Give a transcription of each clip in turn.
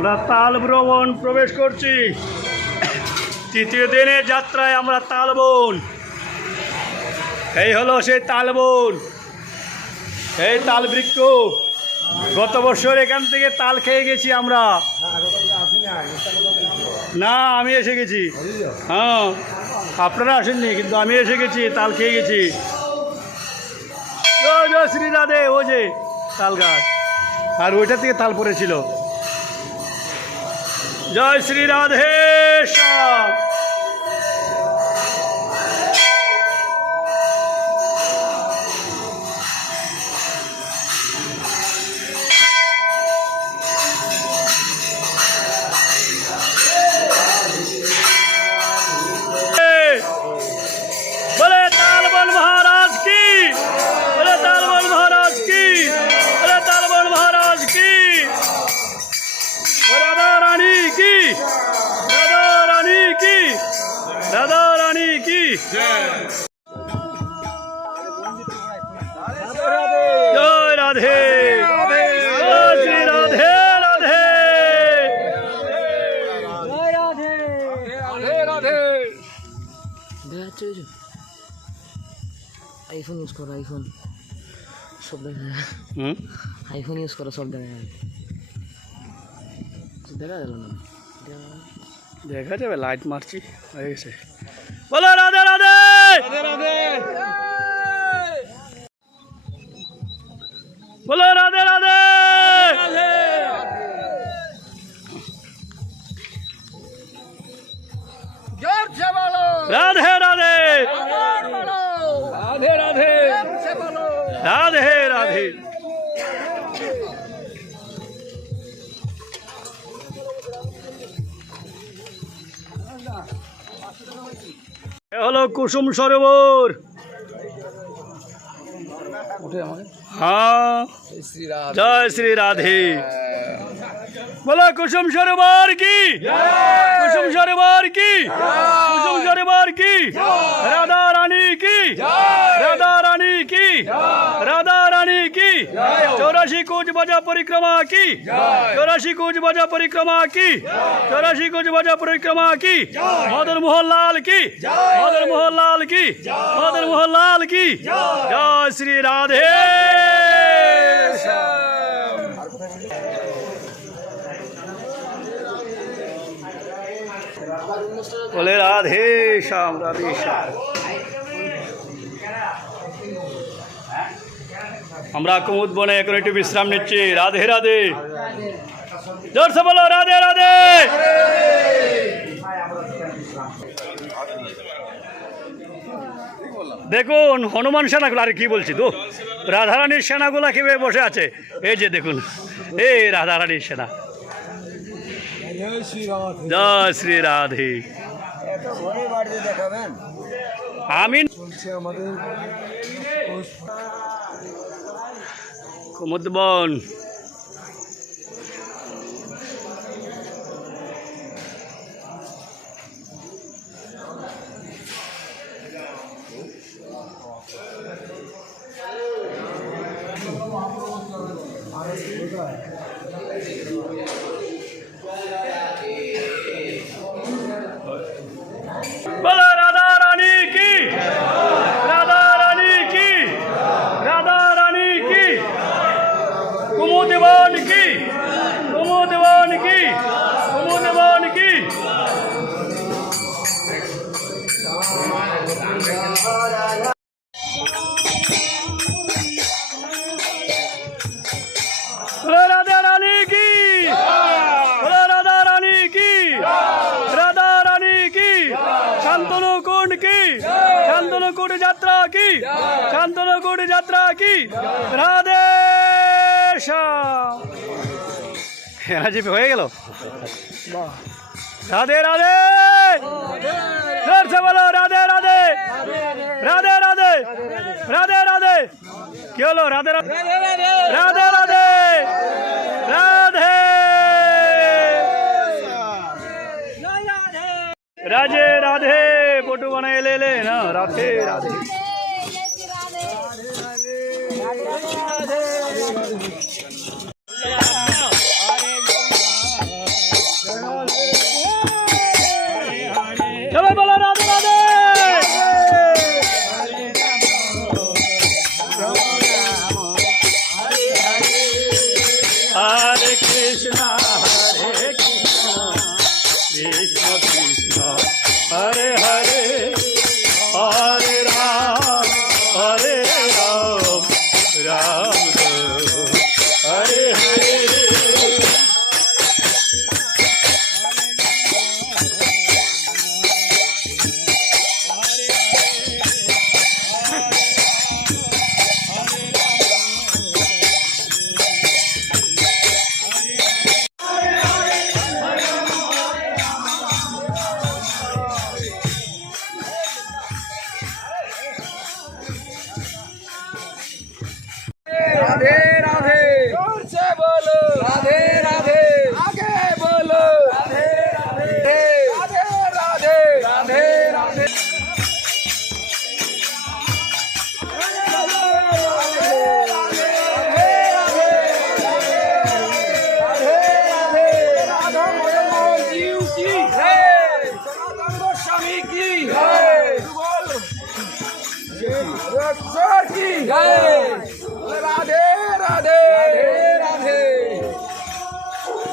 আমরা তাল ভ্রমণ প্রবেশ করছি। তৃতীয় দিনের যাত্রায় আমরা তালবন। এই হলো সেই তালবন, এই তাল বৃক্ষ। গত বছর এখান থেকে তাল খেয়ে গেছি আমরা। না, আমি এসে গেছি। হ্যাঁ, আপনারা আসেননি, কিন্তু আমি এসে গেছি, তাল খেয়ে গেছি। জয় শ্রী রাধে। ও যে তাল গাছ, আর ওইটা থেকে তাল পড়েছিল। জয় শ্রী রাধে শ্যাম। बोले तालबन महाराज की, बोले तालबन महाराज की, बोले तालबन महाराज की, राधा रानी की, राधा रानी की, राधा रानी की जय राधे। जय श्री राधे राधे। আইফোন ইউজ করো, আইফোন সব দেখা যায়। আইফোন ইউজ করো, সব দেখা যায়। দেখা গেল না, দেখা যাবে, লাইট মারছি হয়ে গেছে। বলো রাধে রাধে রাধে, বলো রাধে রাধে রাধে রাধে রাধে রাধে রাধে রাধে। এ হলো কুসুম সরোবর। हाँ, जय श्री राधे। बोलो कुसुम सरोवर की, कुसुम सरोवर की, कुसुम सरोवर की, राधा रानी की, राधा रानी की, राधा रानी की, 84 कोच बजा परिक्रमा की, 84 कोच बजा परिक्रमा की, 84 कोच बजा परिक्रमा की, मदन मोहन लाल की, मदन मोहन लाल की, मदन मोहन लाल की। जय श्री राधे। बोले राधे श्याम, राधे श्याम। আমরা কুমুদ বনে এখন একটু বিশ্রাম নিচ্ছি। রাধে রাধে। জোরসে বলো রাধে রাধে। দেখুন হনুমান সেনাগুলো, আর কি বলছি তো, রাধারানীর সেনাগুলা কিভাবে বসে আছে। এই যে দেখুন, এই রাধারানীর সেনা। জয় শ্রী রাধে। আমি কুমুদ বন। बोलो राधा रानी की, राधा रानी की, राधा रानी की, कुमुद वन की, कुमुद वन की, कुमुद वन की। बोलो राधा रानी की, बोलो राधा रानी की, राधा रानी की, शांतनु कुंड की, शांतनु कुंड यात्रा की, शांतनु कुंड यात्रा की। राधे श्याम। एनार्जी पे हो गया। राधे राधे। जोर से बोलो राधे राधे, राधे राधे, राधे राधे। क्या बोलो राधे राधे, राधे राधे, राधे राधे राधे। फोटो बनाए ले ले ना। राधे राधे। সবাই বলো রাধে রাধে। হরে কৃষ্ণ হরে কৃষ্ণ কৃষ্ণ কৃষ্ণ হরে হরে হরে রাম রাম রাম হরে হরে। राधे राधे जोर से बोलो राधे राधे आगे बोलो राधे राधे राधे राधे राधे राधे स्वामी की जय राधे राधे राधे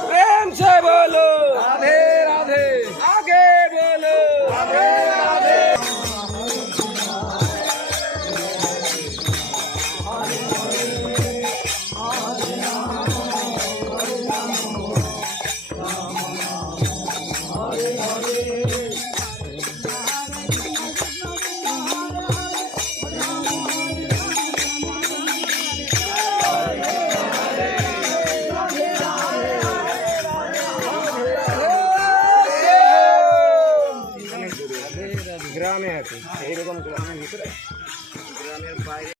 प्रेम से बोलो राधे राधे आगे बोलो राधे राधे। গ্রামে আছে এইরকম গ্রামের ভিতরে গ্রামের বাইরে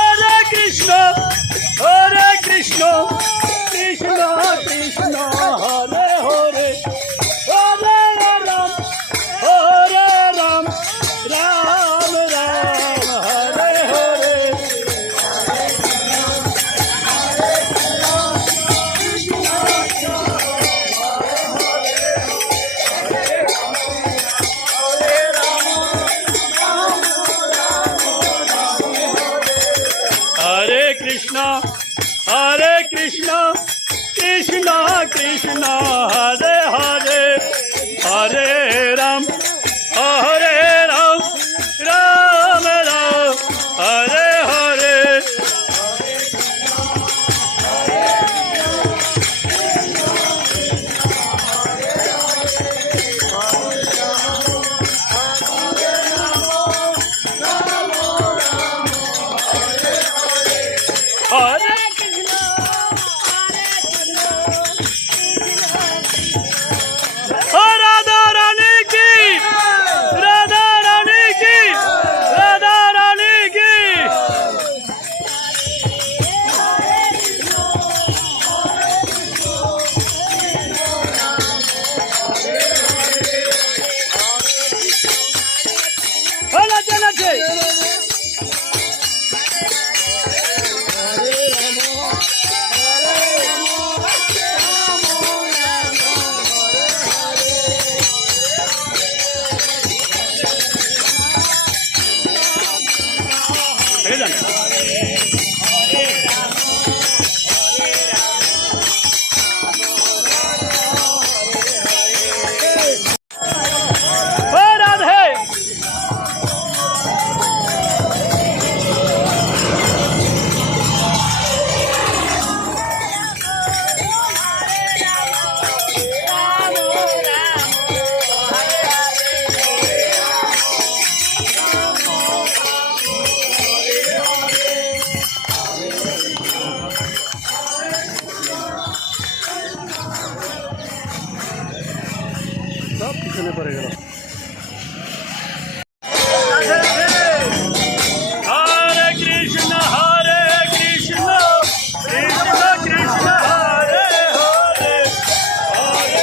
হরে কৃষ্ণ কৃষ্ণ কৃষ্ণ হরে হরে হরে রাম রাম রাম হরে হরে। হরে কৃষ্ণ কৃষ্ণ কৃষ্ণ হরে হরে হরে রাম রাম রাম হরে হরে। হরে রাধা রানী কি রাধা রানী কি রাধা রানী কি। নাচে নাচে যান। রাধে সব পিছনে পড়ে গেল। হরে কৃষ্ণ কৃষ্ণ কৃষ্ণ হরে হরে হরে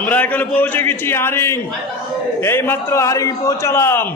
আমরা এখন পৌঁছে গেছি আরিং, এই মাত্র আরিং পৌঁছালাম।